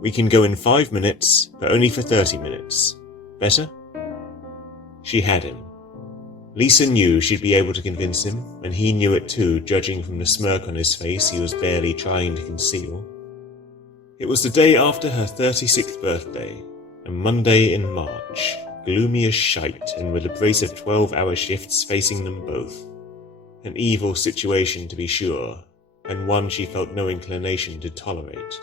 We can go in 5 minutes, but only for 30 minutes. Better? She had him. Lisa knew she'd be able to convince him, and he knew it too, judging from the smirk on his face he was barely trying to conceal. It was the day after her 36th birthday, a Monday in March, gloomy as shite and with a brace of 12-hour shifts facing them both. An evil situation to be sure, and one she felt no inclination to tolerate.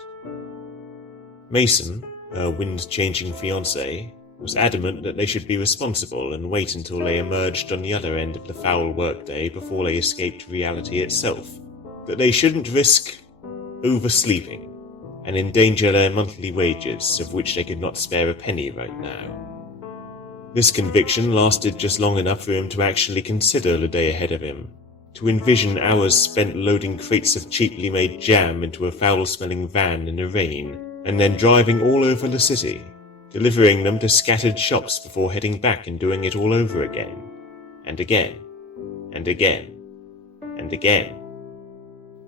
Mason, her wind-changing fiancé, was adamant that they should be responsible and wait until they emerged on the other end of the foul workday before they escaped reality itself, that they shouldn't risk oversleeping and endanger their monthly wages, of which they could not spare a penny right now. This conviction lasted just long enough for him to actually consider the day ahead of him, to envision hours spent loading crates of cheaply made jam into a foul-smelling van in the rain, and then driving all over the city, delivering them to scattered shops before heading back and doing it all over again, and again, and again, and again.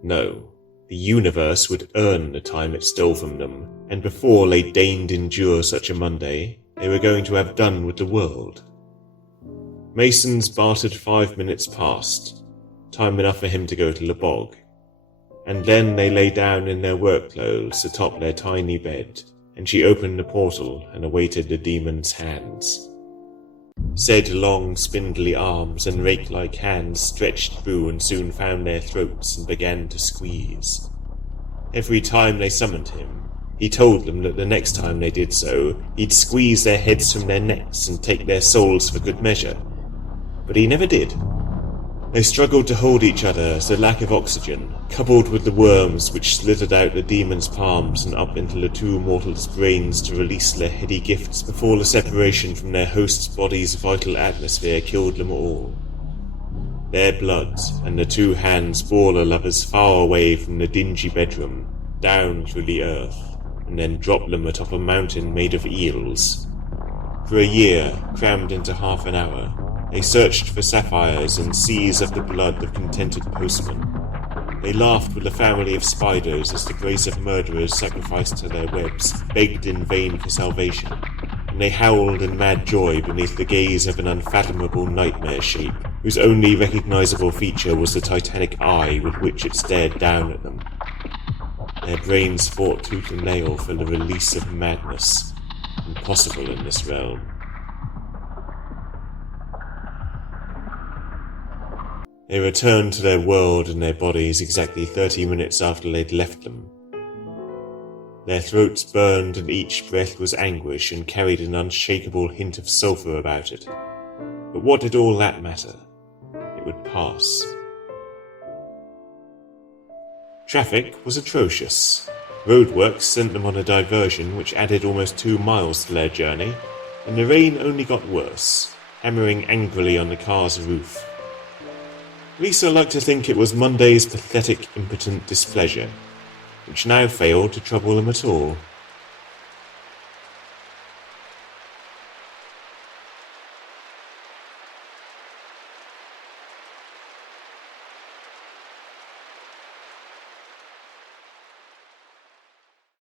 No, the universe would earn the time it stole from them, and before they deigned endure such a Monday, they were going to have done with the world. Mason's bartered 5 minutes passed, time enough for him to go to the bog, and then they lay down in their work clothes atop their tiny bed, and she opened the portal and awaited the demon's hands. Said long, spindly arms and rake-like hands stretched through and soon found their throats and began to squeeze. Every time they summoned him, he told them that the next time they did so, he'd squeeze their heads from their necks and take their souls for good measure. But he never did. They struggled to hold each other as the lack of oxygen, coupled with the worms which slithered out the demon's palms and up into the two mortals' brains to release their heady gifts before the separation from their host's body's vital atmosphere killed them all. Their blood and the two hands bore the lovers far away from the dingy bedroom, down through the earth, and then dropped them atop a mountain made of eels. For a year, crammed into half an hour, they searched for sapphires and seas of the blood of contented postmen. They laughed with a family of spiders as the brace of murderers sacrificed to their webs begged in vain for salvation, and they howled in mad joy beneath the gaze of an unfathomable nightmare shape, whose only recognizable feature was the titanic eye with which it stared down at them. Their brains fought tooth and nail for the release of madness, impossible in this realm. They returned to their world and their bodies exactly 30 minutes after they'd left them. Their throats burned and each breath was anguish and carried an unshakable hint of sulphur about it. But what did all that matter? It would pass. Traffic was atrocious. Roadworks sent them on a diversion which added almost 2 miles to their journey, and the rain only got worse, hammering angrily on the car's roof. Lisa liked to think it was Monday's pathetic, impotent displeasure, which now failed to trouble them at all.